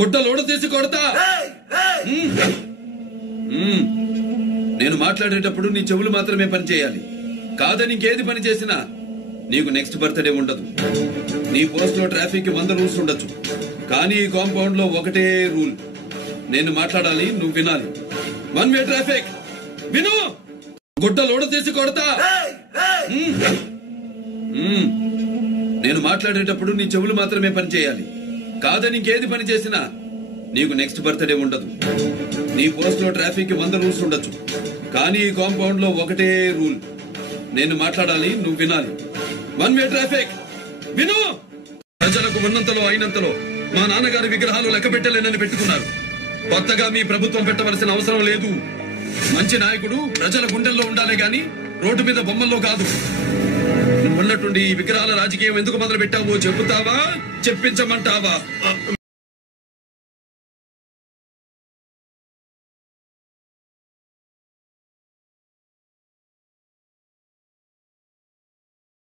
గుడ్డలోడ తీసి కొడతా. నేను మాట్లాడేటప్పుడు నీ చెవులు మాత్రమే పని చేయాలి. కాదని ఇంకేది పని చేసినా నీకు నెక్స్ట్ బర్త్డే ఉండదు. నీ పోస్ట్ లో ట్రాఫిక్ 100 రూల్స్ ఉండొచ్చు, కానీ ఈ కాంపౌండ్ లో ఒకటే రూల్. నేను మాట్లాడాలి, నువ్వు వినాలి. 1 వే ట్రాఫిక్. విను. గుడ్డలోడ తీసి కొడతా. నేను మాట్లాడేటప్పుడు నీ చెవులు మాత్రమే పని చేయాలి. కాదని ఇంకేది పని చేసినా నీకు నెక్స్ట్ బర్త్డే ఉండదు. నీ పోస్ట్ లో ట్రాఫిక్ 100 రూల్స్ ఉండొచ్చు, కానీ ఈ కాంపౌండ్ లో ఒకటే రూల్. నేను మాట్లాడాలి, నువ్వు వినాలి. 1 వే ట్రాఫిక్. విను. ప్రజలకు ఉన్నంతలో అయినంతలో మా నాన్నగారి విగ్రహాలు లెక్క పెట్టలేనని పెట్టుకున్నారు. కొత్తగా మీ ప్రభుత్వం పెట్టవలసిన అవసరం లేదు. మంచి నాయకుడు ప్రజల గుండెల్లో ఉండాలి గాని రోడ్డు మీద బొమ్మల్లో కాదు. నువ్వున్నట్టుండి ఈ విగ్రహాల రాజకీయం ఎందుకు మొదలు పెట్టావో చెబుతావా, చెప్పించమంటావా?